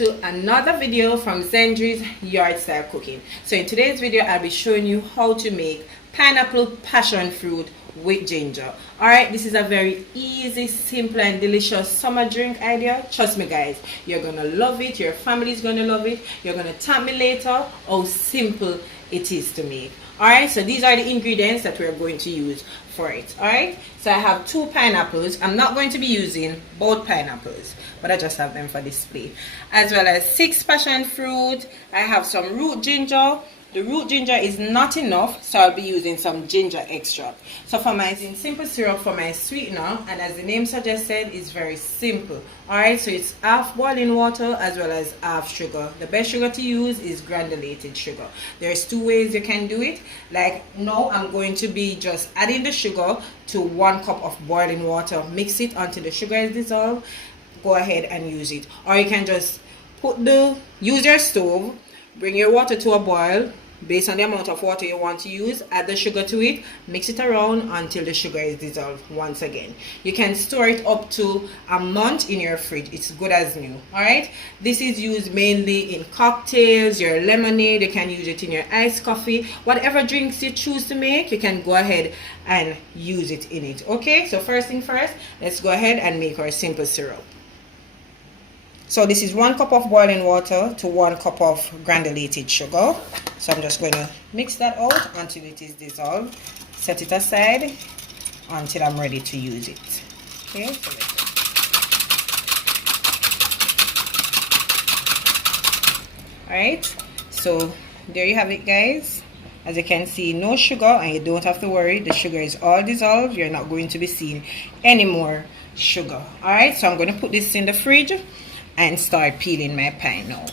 to another video from Zendri's Yard Style Cooking. So in today's video I'll be showing you how to make pineapple passion fruit with ginger. Alright, this is a very easy, simple and delicious summer drink idea. Trust me guys, you're gonna love it, your family's gonna love it, you're gonna thank me later how simple it is to make. Alright, so these are the ingredients that we're going to use for it. Alright, so I have 2 pineapples. I'm not going to be using both pineapples, but I just have them for display, as well as 6 passion fruit. I have some root ginger. The root ginger is not enough, so I'll be using some ginger extract. So for my simple syrup for my sweetener, and as the name suggested, it's very simple. Alright, so it's half boiling water as well as half sugar. The best sugar to use is granulated sugar. There's 2 ways you can do it. Like now I'm going to be just adding the sugar to 1 cup of boiling water. Mix it until the sugar is dissolved. Go ahead and use it. Or you can just use your stove, bring your water to a boil. Based on the amount of water you want to use, add the sugar to it, mix it around until the sugar is dissolved once again. You can store it up to a month in your fridge. It's good as new. Alright, this is used mainly in cocktails, your lemonade. You can use it in your iced coffee. Whatever drinks you choose to make, you can go ahead and use it in it. Okay, so first thing first, let's go ahead and make our simple syrup. So this is 1 cup of boiling water to 1 cup of granulated sugar. So I'm just going to mix that out until it is dissolved. Set it aside until I'm ready to use it. Okay. Alright, so there you have it guys. As you can see, no sugar, and you don't have to worry. The sugar is all dissolved. You're not going to be seeing any more sugar. Alright, so I'm going to put this in the fridge and start peeling my pine now.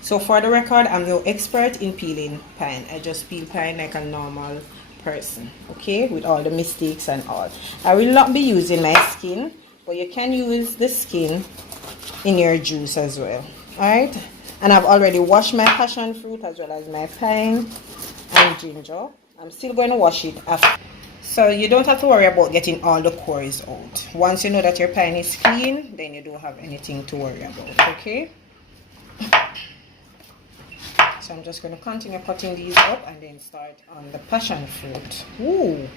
So for the record, I'm no expert in peeling pine. I just peel pine like a normal person, okay, with all the mistakes and all. I will not be using my skin, but you can use the skin in your juice as well. Alright, and I've already washed my passion fruit as well as my pine and ginger. I'm still going to wash it after. So you don't have to worry about getting all the cores out. Once you know that your pine is clean, then you don't have anything to worry about, okay? So I'm just going to continue cutting these up and then start on the passion fruit. Ooh!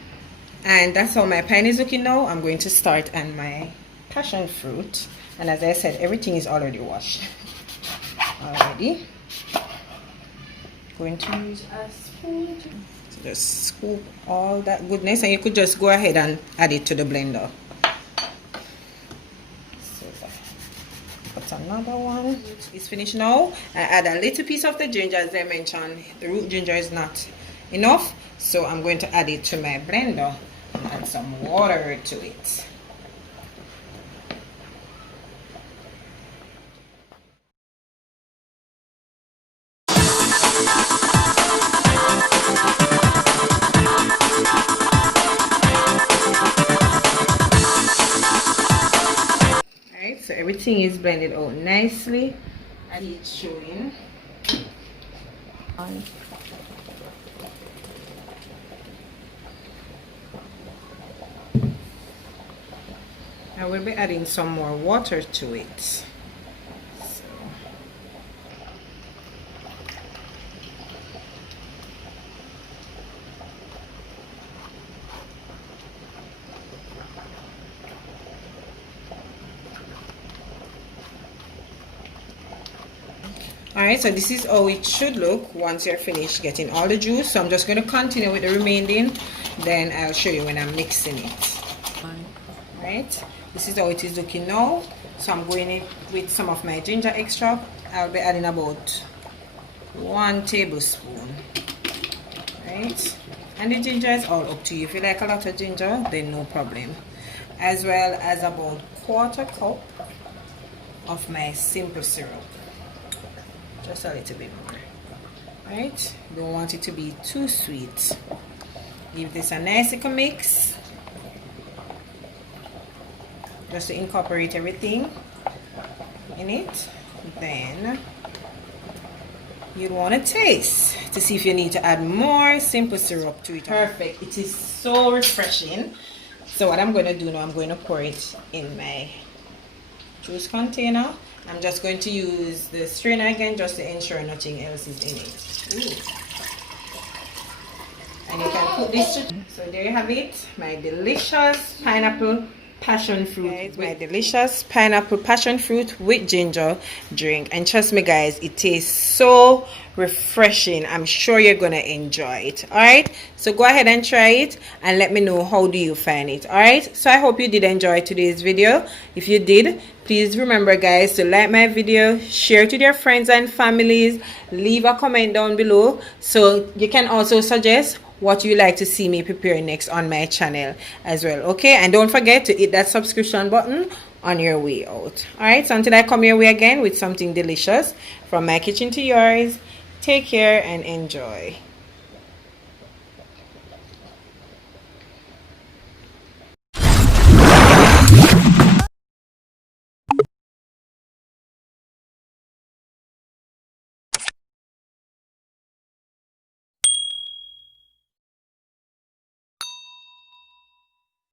And that's how my pine is looking now. I'm going to start on my passion fruit. And as I said, everything is already washed. Already. Going to use a spoon. Just scoop all that goodness, and you could just go ahead and add it to the blender. So put another one. It's finished now. I add a little piece of the ginger. As I mentioned, the root ginger is not enough, so I'm going to add it to my blender and add some water to it. So everything is blended out nicely and it's showing. I will be adding some more water to it. Alright, so this is how it should look once you're finished getting all the juice. So I'm just going to continue with the remaining, then I'll show you when I'm mixing it. Alright, this is how it is looking now. So I'm going in with some of my ginger extract. I'll be adding about 1 tablespoon. Right, and the ginger is all up to you. If you like a lot of ginger, then no problem. As well as about 1/4 cup of my simple syrup. Just a little bit more. Right, don't want it to be too sweet. Give this a nice little mix, just to incorporate everything in it. Then you'd want to taste to see if you need to add more simple syrup to it. Perfect. It is so refreshing. So what I'm going to do now, I'm going to pour it in my juice container I'm just going to use the strainer again just to ensure nothing else is in it. Ooh. And you can put this to, so there you have it, my delicious pineapple passion fruit. Guys, my delicious pineapple passion fruit with ginger drink. And trust me guys, it tastes so refreshing. I'm sure you're gonna enjoy it. All right, so go ahead and try it and let me know how do you find it. All right, so I hope you did enjoy today's video. If you did, please remember guys to like my video, share it with your friends and families, leave a comment down below so you can also suggest what you like to see me prepare next on my channel as well. Okay, and don't forget to hit that subscription button on your way out. All right, so until I come your way again with something delicious from my kitchen to yours, take care and enjoy.